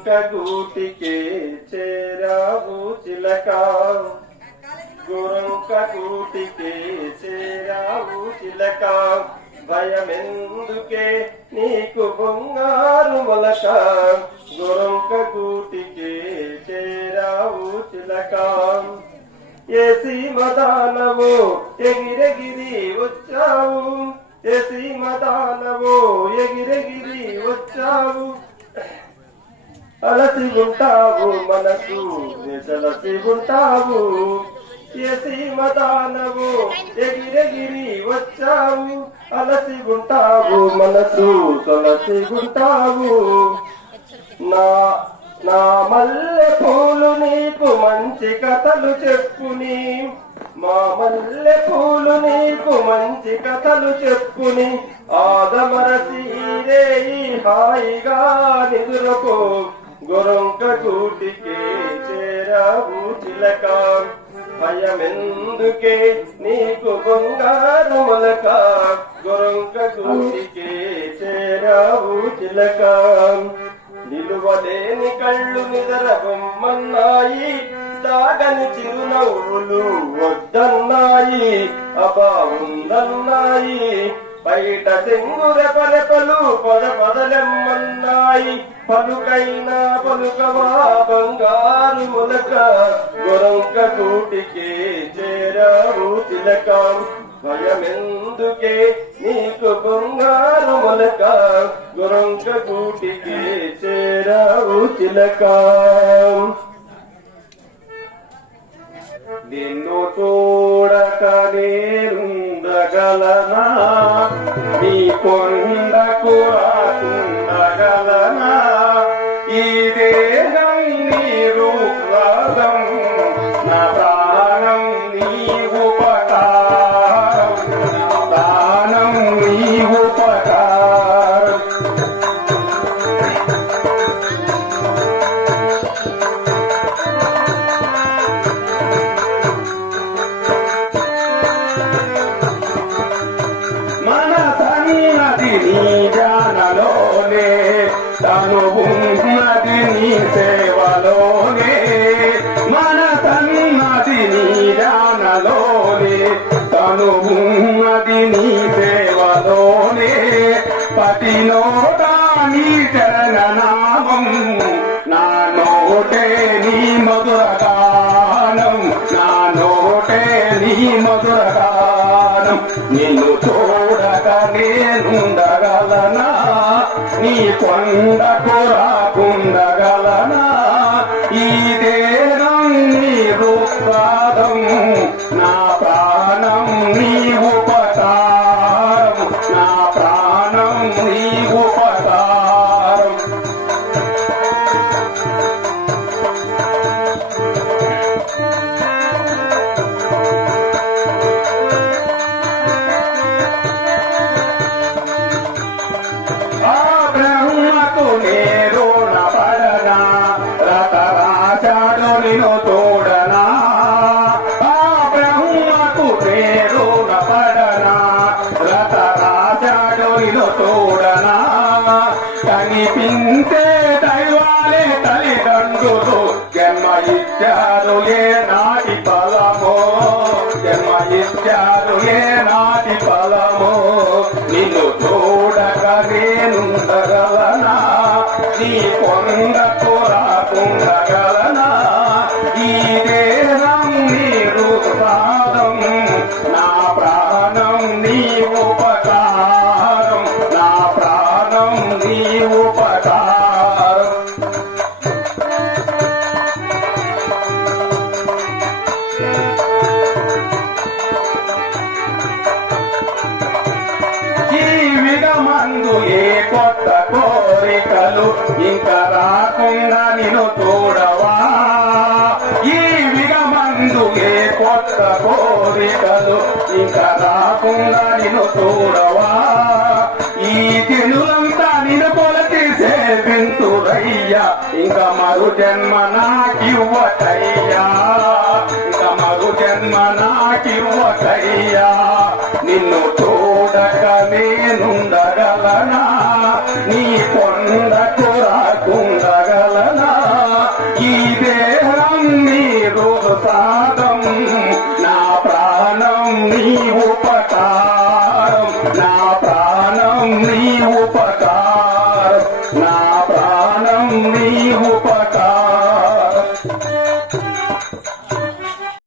గురుంక గూటికే చేరావు చిలక. గురుంక గూటికే చేరావు చిలక. భయమెందుకే నీకు బొంగారు మొలక. గురుంక గూటికే చేరావు చిలక. ఏసి మదానవు ఎగిరెగిరి వచ్చావు. ఏసి ఎగిరెగిరి వచ్చావు. అలసి ఉంటావు మనసు నిజలసి ఉంటావు. ఏసి మదానవు ఎగిరెగిరి వచ్చావు. అలసి ఉంటావు మనసు సొలసి ఉంటావు. నా నా మల్లె పూలు నీకు మంచి కథలు చెప్పుని. మా మల్లె పూలు నీకు మంచి కథలు చెప్పుని. ఆదమరసి రే హాయిగా నిదురపో. గురంక కూటికే చేరావు చిలక. భయమెందుకే నీకు బంగారు మొలక? గురంక కూటికే చేరావు చిలక. నిలువలేని కళ్ళు నిదర బొమ్మన్నాయి. సాగని చిరునవ్వులు వద్దన్నాయి. అబా ఉందన్నాయి. బయట తెంగు రెపరెపలు పొద పొదలెమ్మన్నాయి పలుకైనా పలుకవా బంగారు ములక గొరంక కూటికే చేరావు తిలక. భయమెందుకే నీకు బంగారు మొలక గురంక కూటికే చేరావు చిలక నిన్ను నీ కొండకు ఇదే తను నీ సేవలోనే మన సన్నది నీ జానలోనే తను ఉన్నది నీ సేవలోనే పతి నీ చరణనామం నా నోటే నీ మధుర నా నోటే నీ నిన్ను చూడక నేనుండగలనా? నీ కొండకు రతరాచాడు నిన్ను తోడనా కనిపించే దైవాలే తల్లిదండ్రులు జన్మ ఇచ్చారు ఏ నాటి ఫలమో? జన్మ ఇచ్చారు ఏ నాటి ఫలమో? నిన్ను చూడక నేనుండగలనా? నీ కొండకు రాకుండగలనా ఈ రాకుండా నిన్ను తోడవా ఈ విగమందు ఏ కొత్త కోరికలు ఇంకా రాకుండా నిన్ను తోడవా ఈ తినులంతా నిన్ను కొలతి సేవింతురయ్యా ఇంకా మరు జన్మ నాకివ్వటయ్యా ఇంకా మరు జన్మ నాకివ్వటయ్యా నిన్ను pra não me roubar.